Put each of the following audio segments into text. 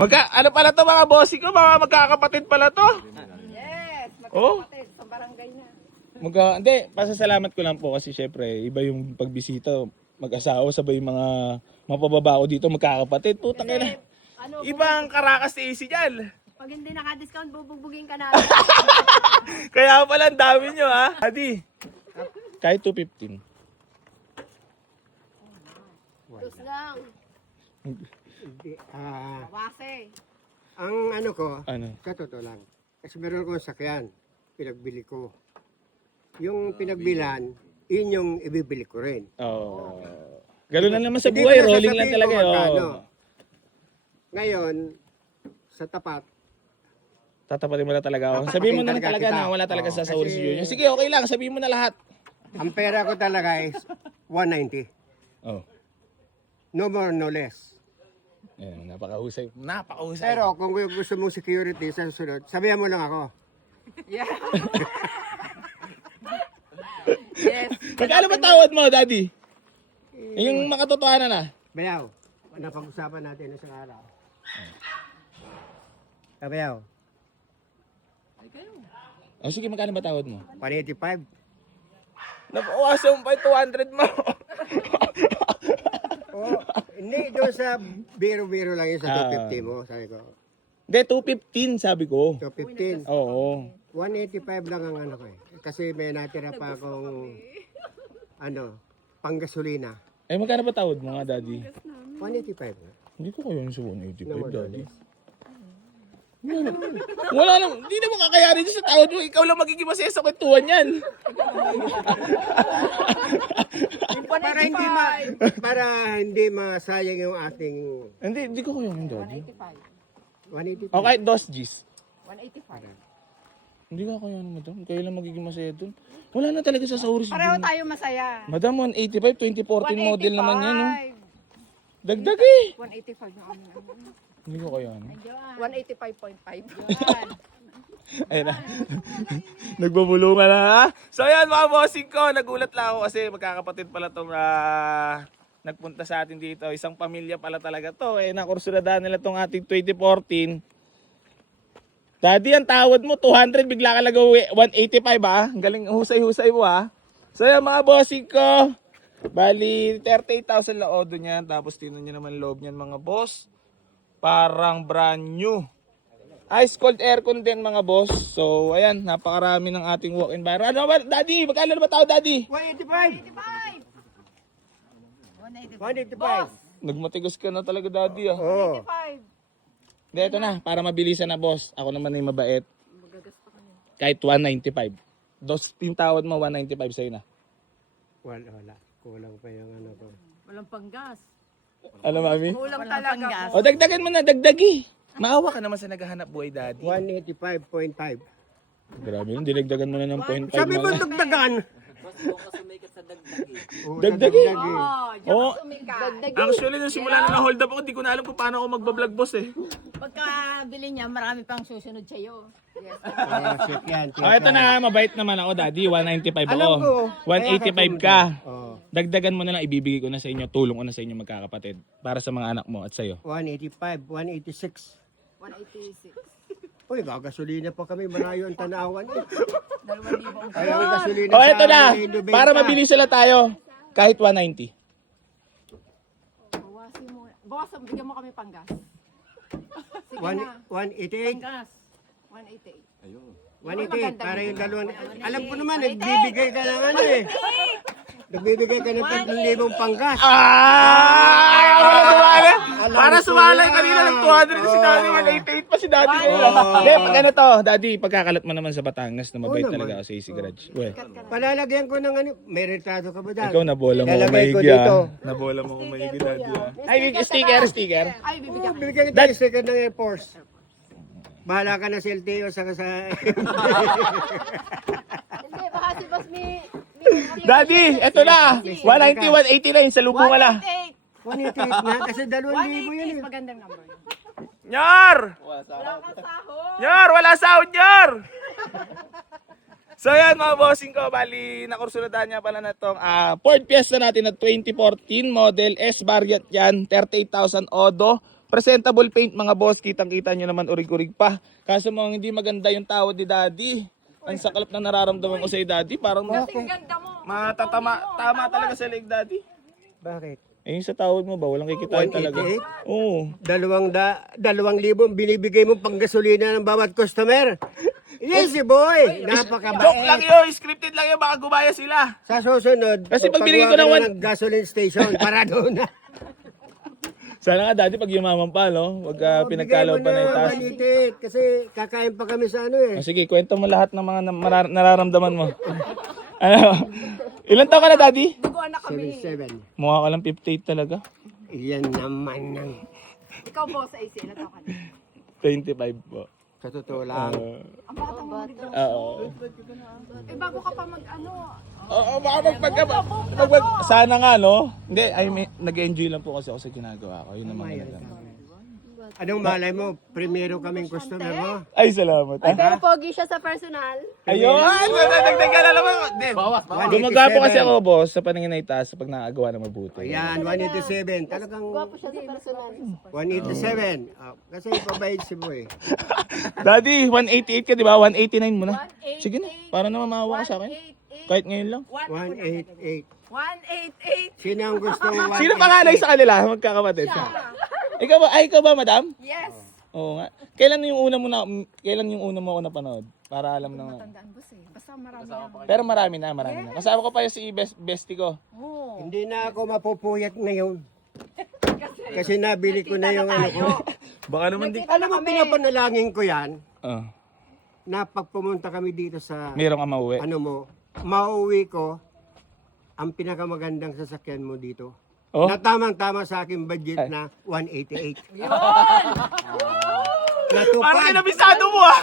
Ano pala to mga bossing ko? Mga magkakapatid pala to. Yes, Oh. magkakapatid sa barangay na. Hindi, pasasalamat ko lang po kasi syempre iba yung pagbisita. Mag-asawa, sabay yung mga mapababa ko dito, magkakapatid. Putang ina. Ano, Ibang karakas si AC dyan. pag hindi naka-discount, bubugbugin ka natin. Kaya pala ang dami nyo ha. Adi, kahit 215. Tus lang. Hindi, Wase. ang ano ko, Ano? sa totoo lang. Kasi meron akong sakyan, pinagbili ko. Yung pinagbilan, yun yung ibibili ko rin. Oh. Ganun lang naman sa Hindi buhay, ko na rolling lang sasabihin talaga. kung magkano. Oh. Ngayon, sa tapat, Tatapatin mo na talaga ako. Tatapatin Sabihin mo na lang talaga talaga kita. na wala talaga Oo, sa Sauri si kasi- Junior. Sige, okay lang. Sabihin mo na lahat. ang pera ko talaga is 190. Oh. No more, no less. Ayan, napakahusay. Napakahusay. Pero kung gusto mong security sa susunod, sabihan mo lang ako. Yeah. Yes. Magkano ba tawad mo, Daddy? Yung makatotohanan na. Bayaw, napag-usapan natin sa araw. Bayaw, Oh, sige, magkano ba tawad mo? 185. Napawasan pa 200 mo. Oh, hindi doon sa biro-biro lang yun sa Ah. 250 mo, sabi ko. Hindi, 215 sabi ko. 215. Oo. 185 lang ang ano ko eh. Kasi may natira pa akong ano, panggasolina. Eh, magkano ba tawad mo nga, Daddy? 185 na. Hindi ko kayo yung sa 185, No more, no Daddy. less. Wala lang. Hindi naman kakayarin dyan sa tawad mo. Ikaw lang magiging masaya sa kwentuhan yan. Para hindi masayang yung ating Hindi ko kayo yung Daddy. 185. O kahit 2 Gs. 185. Hindi ka kaya naman, madam. Kayo lang magiging masaya dun. Wala na talaga sa Sauri si Pareho Junior. tayo masaya. Madam, 185, 2014 model naman yan. No? 185. Dagdag eh. 185 na kami. Hindi ko kaya. No? 185.5. Ayun na. Nagbubulungan na ha. So ayan mga bossing ko, nagulat lang ako kasi magkakapatid pala tong nagpunta sa atin dito. Isang pamilya pala talaga to. Eh nakursuladahan nila tong ating 2014. Daddy, ang tawad mo 200, bigla ka lagaw 185 ha. Galing husay-husay mo ha. So ayan mga bossing ko. Bali 38,000 laodo niyan. Tapos tingnan niyo naman loob niyan mga boss. Parang brand new. Ice cold aircon din mga boss. So ayan, napakarami ng ating walk-in bar. Ano ba, Daddy? Magkano na ba tao, Daddy? 185! 185! Nagmatigas ka na talaga, Daddy ah. Oo. 185. Hindi, ito na. Para mabilisan na, boss. Ako naman ay mabait. Kahit 195. Yung tawad mo, 195 sa'yo na. Wala. Kulang pa yung ano ko. Walang panggas. Ano, mami? Kulang talaga. O, dagdagan mo na, dagdagi. Maawa ka naman sa naghahanap buhay, Daddy. 185.5. Grabe yun, dinagdagan mo na ng 0.5. Sabi mo mga- dagdagan! Dagdagi. Oh, Oo. sumikat. Actually, nung simula na hold up ako, di ko na alam kung paano ako magbablog, boss eh. Pagkabili niya, marami pang susunod sa'yo. Shit yan. Oh, ito na, mabait naman ako, Daddy. 195 ako. Alam ko. 185 ka. Oh, Dagdagan mo na lang, ibibigay ko na sa inyo, tulong ko na sa inyo magkakapatid. Para sa mga anak mo at sa'yo. 185, 186. 186. Uy, gagasolina pa kami, malayo ang tanawan. 2,000. Kaya ang gasolina Oh, ito na. Nido Benta. Para mabilis sila tayo. Kahit 190. Bawasin mo. Bawas, bigyan mo kami panggas. Sige One- na. 188. Panggas. 188. 188, para yung dalawang... Alam ko naman, nagbibigay ka ng ano eh. Nagbibigay ka ng 3,000 panggas. Para sumala kanina ng 200 si Daddy. 188 pa si Daddy. Hindi, pag ano to, Daddy, pagkakalat mo naman sa Batangas na mabait Oo talaga naman. ako sa Easy Garage. Well, Palalagyan ko ng ano, may retrato ka ba dyan? ikaw nabola mo Lalagay ko umayigi dito. Nabola mo umayigi, Daddy Ay, sticker. Ay, bibigyan ka. Bibigyan kita ng sticker ng Air Force. Bahala ka na sa LTO sa... Hindi, baka si Boss Daddy, eto na. 190, 189 sa lubungan na. 188. 188 na, kasi 2,000 yun 188. eh. Magandang number yun. Nyar! Wala kang sahod. Nyar! Wala sahod, Nyar! So yan mga bossing ko, bali nakursuladahan niya pala na itong Ford Fiesta natin na 2014 model S variant yan, 38,000 odo, presentable paint mga boss. Kitang-kita nyo naman urig-urig pa. Kaso mga hindi maganda yung tawad ni Daddy. Ang saklap na nararamdaman ko sa'yo, Daddy. Parang Kasing ganda mo. tama talaga sa leg, Daddy. Bakit? Eh, yung sa tawad mo ba? Walang kikitain talaga. 188? Oo. 2,000 binibigay mo pang gasolina ng bawat customer. Easy boy! Joke lang Napakabait. yun. Scripted lang yun. Baka gumaya sila. Sa susunod, Kasi pag binigay ko ng paggawa ka ng gasoline station, para doon na. Sana nga, Daddy, pag yumaman pa, no? Huwag pinagkalaw pa na itaas. Kasi kakain pa kami sa ano eh. Sige, kwento mo lahat ng mga nararamdaman mo. Ano? Ilan taon ka na, Daddy? Duguan na kami. 77. Mukha ka lang 58 talaga. Yan naman ng Ikaw, boss, AC. Ilan taon ka na? 25 po. sa totoo lang. Ang bata mo. Oo. Eh, bago ka pa mag-ano. Oo, baka sana nga, no? Hindi, nag-enjoy lang po kasi ako sa ginagawa ko. Yun naman talaga. Anong malay mo? Primero kaming customer mo. Ay, salamat. Ay, pero pogi siya sa personal. Ayun! Nagdagdagan na naman. Gumagawa po kasi ako, boss, sa paningin na itaas pag nakagawa na mabuti. Ayan, 187. Talagang Gwapo siya sa personal. 187. Kasi pabait si boy. Daddy, 188 ka, di ba? 189 mo na. Sige na, para naman maawa ka sa akin. Kahit ngayon lang. 188. 188. Sino ang gusto mo? Sino pangalay sa kanila? Magkakapatid. Ikaw ba, madam? Yes. Oo nga. Kailan yung una mo ako napanood? Para alam na. Tandaan, boss eh. Basta marami lang. Pero marami na. Kasama ko pa yung si bestie ko. Oo. Hindi na ako mapupuyat ngayon. Kasi nabili ko na yung ano ko. Baka naman di. Alam mo, pinapanalangin ko yan Oh, na pag pumunta kami dito sa mayroong ka mauwi. ano mo, mauwi ko ang pinakamagandang sasakyan mo dito. Oh? Na tamang-tama sa aking budget na 188. Parang Natupad! kinabisado mo ah!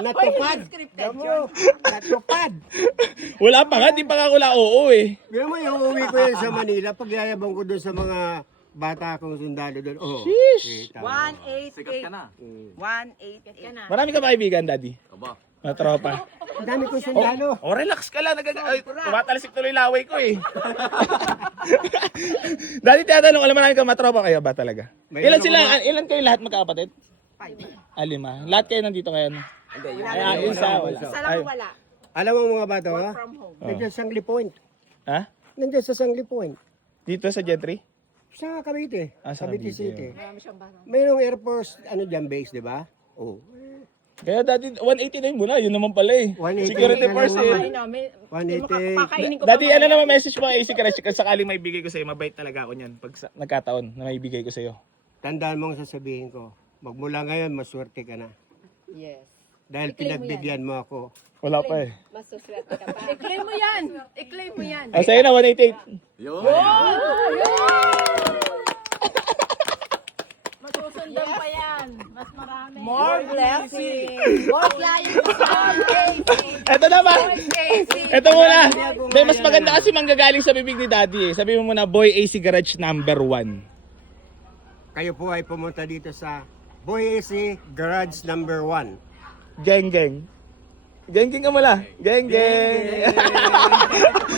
Natupad! Natupad! Wala pa nga, di pa nga wala oo eh. Biro mo, yung uwi ko yan sa Manila, pagyayabang ko doon sa mga bata kong sundalo doon. Oh, Sheesh! 188. Sikat ka na. 188. Marami ka ba kaibigan, Daddy? Aba. Na tropa. Ang dami kong sundalo. Oh, relax ka lang. Tumatalisik tuloy laway ko eh. Daddy, tinatanong ko lang, marami ka matropa kayo ba talaga? Mayroon Ilan kayo lahat magkakapatid? 5. 5. Lahat kayo nandito kayo, no? Hindi, Ay, isa, wala. Isa lang Ay. wala. Alam mo mga bata, ha? From home. Nandiyan sa Sangli Point. Ha? Nandiyan sa Sangli Point. Dito sa Jetri? Sa Cavite. Sa Cavite Cavite, City. Marami siyang bata. Mayroong Air Force, ano dyan, base, di ba? Oh. Kaya Daddy, 189 mo na. Yun naman pala eh. 188 Security na first naman. eh. namin. 188. Pakainin ko Daddy, ano naman message mo kay AC Crash? Kung sakaling may bigay ko sa'yo, mabait talaga ako niyan. Pag nagkataon na may bigay ko sa'yo. Tandaan mo ang sasabihin ko. Magmula ngayon, maswerte ka na. Yes. Dahil pinagbigyan mo ako. Wala pa eh. Mas suswerte ka pa. I-claim mo yan. I-claim mo yan. Ah, sa'yo na, 188. Yun. Masusundan pa yan. Mas marami. More blessings. More clients. Eto na ba? AC. Eto muna. Hindi, mas maganda kasi manggagaling sa bibig ni Daddy eh. Sabi mo muna, Boy AC Garage number 1. Kayo po ay pumunta dito sa Boy AC Garage number 1. Geng, geng. Geng, geng ka mula. Geng, geng.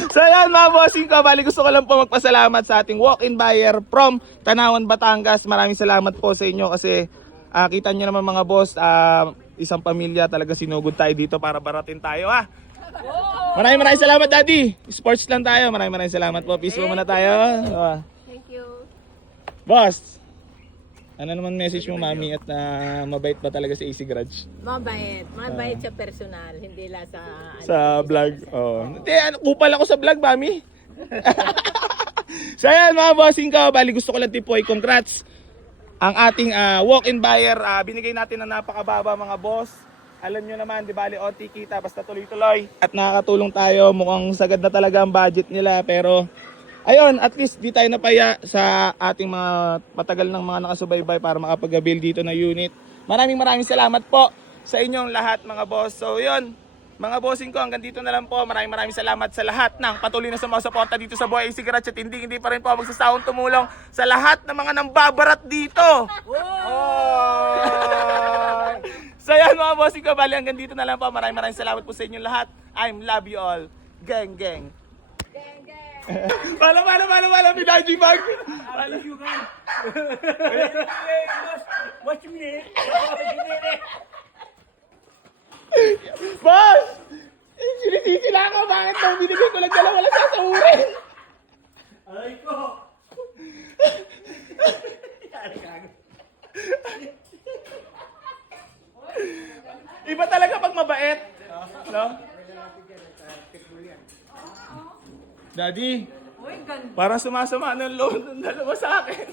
So yan mga bossing ko, bali gusto ko lang po magpasalamat sa ating walk-in buyer from Tanawan, Batangas. Maraming salamat po sa inyo kasi kita nyo naman mga boss, isang pamilya talaga sinugod tayo dito para baratin tayo ha. Maraming salamat Daddy. Sports lang tayo. Maraming salamat po. Peace po muna tayo. Thank you. Boss, ano naman message mo mami at mabait pa talaga si AC Garage? Mabait. Mabait sa personal. Hindi lang sa... Sa vlog. Oh. Kupal ako sa vlog, mami. So ayan mga bossing ko, bali gusto ko lang tipoy, congrats. Ang ating walk-in buyer, binigay natin ng napakababa mga boss. Alam nyo naman, di bali onti kita, basta tuloy-tuloy. At nakakatulong tayo, mukhang sagad na talaga ang budget nila. Pero ayun, at least di tayo napaya sa ating mga matagal ng mga nakasubaybay para makapag-build dito na unit. Maraming salamat po sa inyong lahat mga boss. So yun, mga bossing ko, hanggang dito na lang po. Maraming salamat sa lahat ng patuloy na sumusuporta dito sa Boy AC Garage at hindi pa rin po magsasawang tumulong sa lahat ng mga nambabarat dito. So yan mga bossing ko, bali hanggang dito na lang po. Maraming salamat po sa inyong lahat. I love you all. Gang, gang. Gang, gang. Pala, Minaji bag. Boss! Sinisisi lang ako, bakit daw binigay ko lang dalawa lang sasahurin? Aray ko! Iba talaga pag mabait. No? Daddy, Uy, ganda. parang sumasama ng loob ng dalawa sa akin.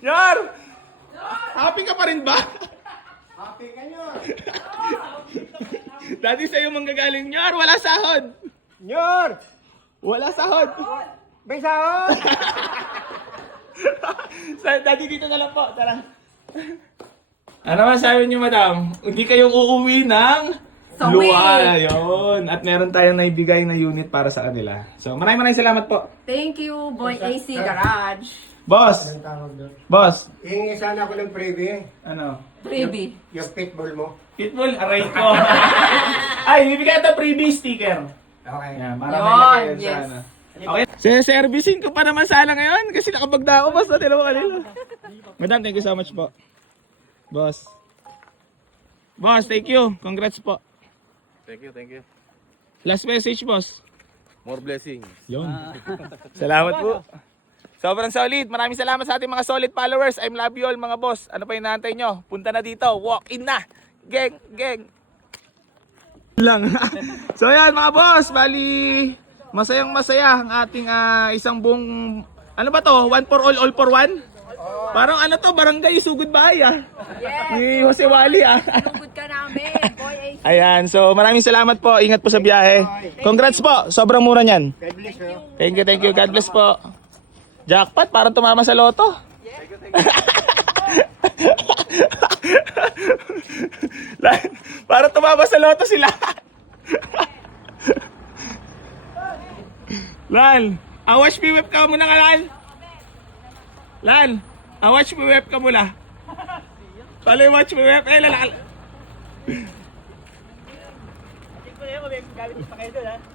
Yar! Happy ka pa rin ba? Happy ka nyo! Daddy, sa'yo manggagaling. Yar, wala sahod. Nyor! Wala sahod. May sahod! Daddy, dito na lang po. Tara. Ano masabi niyo, madam? Hindi kayong uuwi ng Sawi. luwa. Yun. At meron tayong naibigay na unit para sa kanila. So, maraming salamat po. Thank you, Boy AC Garage. Boss! Ang tawag doon. Boss! Hihingi sana ako ng freebie. Ano? Freebie. Yung pitbull mo. Pitbull, aray ko. Ay, bibigyan ito freebie sticker. Okay. Yan, para Yun, may lagay yan yes. sana. Okay. Servicing ko pa naman sana ngayon kasi nakabag na ako, boss. Dalawa kanila. Madam, thank you so much po. Boss. Boss, thank you. Congrats po. Thank you. Last message, boss. More blessings. Yun. Salamat po. Sobrang solid. Maraming salamat sa ating mga solid followers. I'm love you all, mga boss. Ano pa inaantay nyo? Punta na dito. Walk in na. Geng. Lang. So yan, mga boss. Bali, masayang masaya ang ating isang buong, ano ba to? One for all for one? Parang ano to, barangay Sugod Bahay Ni Jose Wally Tugod ka namin, Boy AC. Ayan, so maraming salamat po. Ingat po sa biyahe. Congrats po. Sobrang mura niyan. God bless you. Thank you. God bless po. Jackpot, parang tumama sa loto. Parang tumama sa loto sila. Lan, watch me whip ka muna ka, Lan, watch me whip ka muna. Pala watch me whip. Lalakal.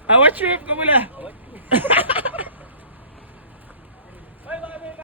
Watch me whip ka muna.